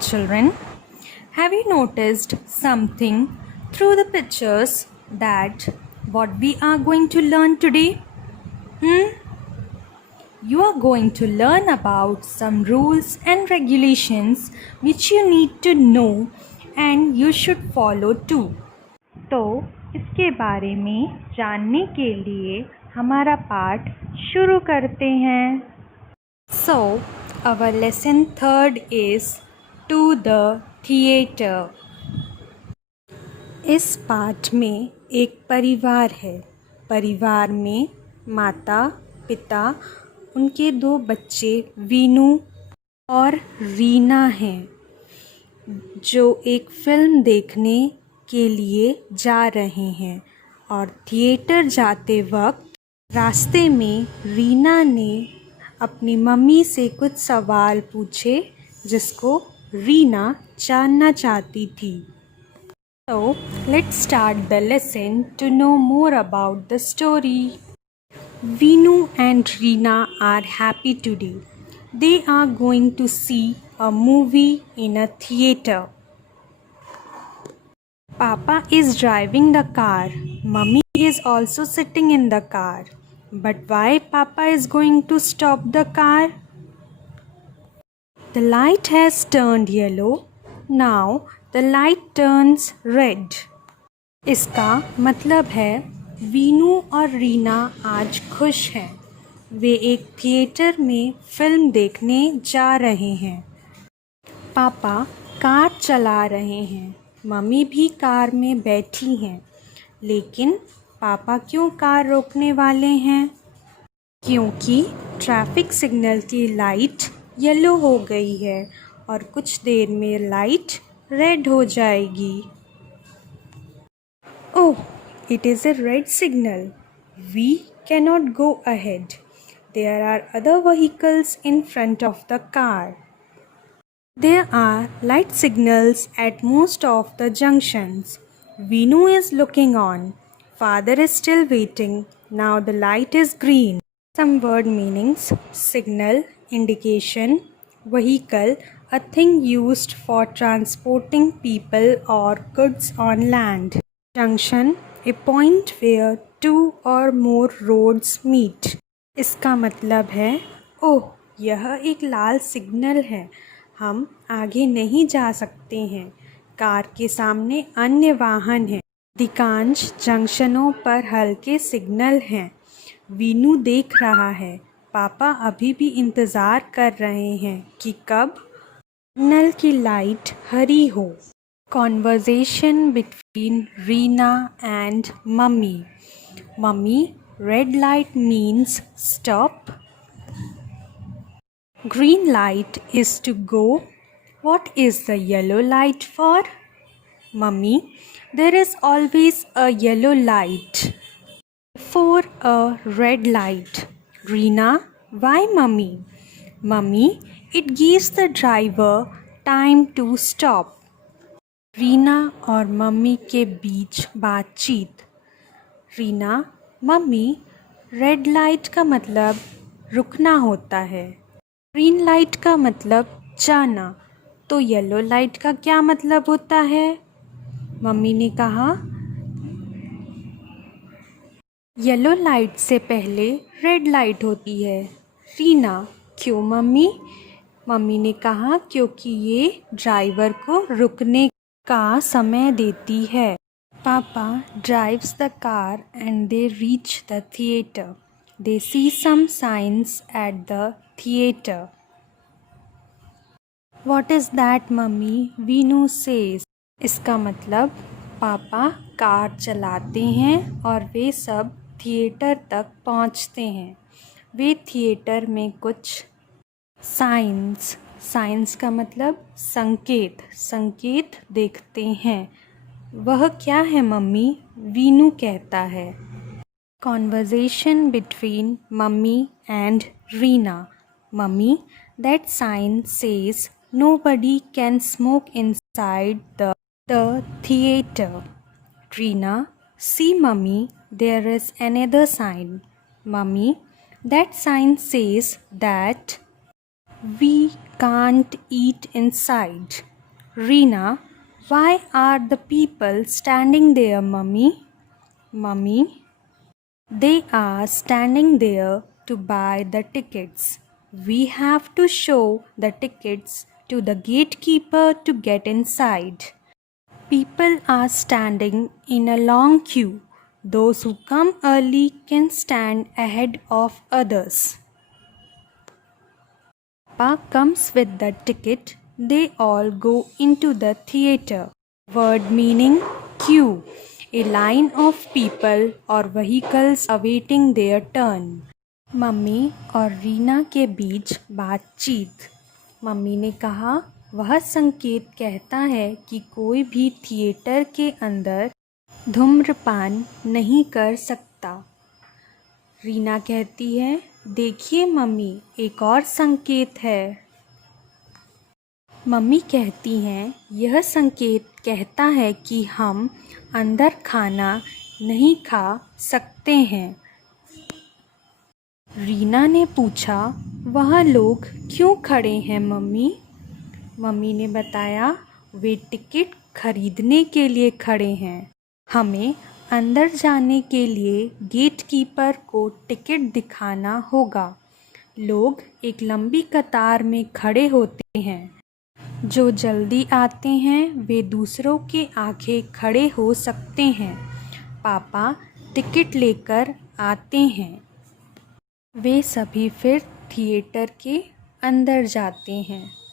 children. Have you noticed something through the pictures that what we are going to learn today? You are going to learn about some rules and regulations which you need to know and you should follow too. तो इसके बारे में जानने के लिए हमारा पाठ शुरू करते हैं. So, our lesson third is to the theater. इस पाठ में एक परिवार है. परिवार में माता, पिता, उनके 2 बच्चे वीनू और रीना हैं जो एक फ़िल्म देखने के लिए जा रहे हैं और थिएटर जाते वक्त रास्ते में रीना ने अपनी मम्मी से कुछ सवाल पूछे जिसको रीना जानना चाहती थी. So, let's start the lesson to know more about the story. Veenu and Reena are happy today. They are going to see a movie in a theater. Papa is driving the car. Mummy is also sitting in the car. But why Papa is going to stop the car? The light has turned yellow. Now the light turns red. इसका मतलब है वीनू और रीना आज खुश हैं. वे एक theatre में film देखने जा रहे हैं. पापा कार चला रहे हैं. मम्मी भी कार में बैठी हैं. लेकिन पापा क्यों कार रोकने वाले हैं? क्योंकि ट्रैफिक सिग्नल की लाइट येलो हो गई है और कुछ देर में लाइट रेड हो जाएगी. Oh, it is a red signal. We cannot go ahead. There are other vehicles in front of the car. There are light signals at most of the junctions. Veenu is looking on. Father is still waiting. Now the light is green. Some word meanings: signal, indication, vehicle, a thing used for transporting people or goods on land. Junction, a point where 2 or more roads meet. इसका मतलब है ओह यह एक लाल signal है, हम आगे नहीं जा सकते हैं. कार के सामने अन्य वाहन हैं. अधिकांश जंक्शनों पर हल्के सिग्नल हैं. वीनू देख रहा है. पापा अभी भी इंतज़ार कर रहे हैं कि कब सिग्नल की लाइट हरी हो. Conversation between Reena and Mummy. Mummy, red light means stop. Green light is to go. What is the yellow light for? Mummy, there is always a yellow light before a red light. Reena, why Mummy? Mummy, it gives the driver time to stop. Reena और mummy के बीच बातचीत. Reena, mummy, red light का मतलब रुकना होता है. Green light का मतलब जाना. तो येलो लाइट का क्या मतलब होता है? मम्मी ने कहा येलो लाइट से पहले रेड लाइट होती है. रीना, क्यों मम्मी? मम्मी ने कहा क्योंकि ये ड्राइवर को रुकने का समय देती है. पापा drives the car and they reach the theater. They see some signs at the theater. What is that, mummy? Veenu says. इसका मतलब पापा कार चलाते हैं और वे सब थिएटर तक पहुंचते हैं. वे थिएटर में कुछ साइंस का मतलब संकेत देखते हैं. वह क्या है मम्मी? वीनू कहता है. Conversation between mummy and Reena. Mummy, that sign says nobody can smoke inside the theater. Reena, see mummy, there is another sign. Mummy, that sign says that We can't eat inside. Reena, why are the people standing there, Mummy? Mummy, they are standing there to buy the tickets. We have to show the tickets to the gatekeeper to get inside. People are standing in a long queue. Those who come early can stand ahead of others. Papa comes with the ticket. They all go into the theatre. Word meaning queue. A line of people or vehicles awaiting their turn. Mummy और रीना के बीच बातचीत। Mummy ने कहा, वह संकेत कहता है कि कोई भी थिएटर के अंदर धूम्रपान नहीं कर सकता। रीना कहती है, देखिए मम्मी, एक और संकेत है। मम्मी कहती हैं, यह संकेत कहता है कि हम अंदर खाना नहीं खा सकते हैं। रीना ने पूछा, वह लोग क्यों खड़े हैं मम्मी? मम्मी ने बताया, वे टिकट खरीदने के लिए खड़े हैं। हमें अंदर जाने के लिए गेटकीपर को टिकट दिखाना होगा। लोग एक लंबी कतार में खड़े होते हैं। जो जल्दी आते हैं वे दूसरों के आगे खड़े हो सकते हैं। पापा टिकट लेकर आते हैं। वे सभी फिर थिएटर के अंदर जाते हैं।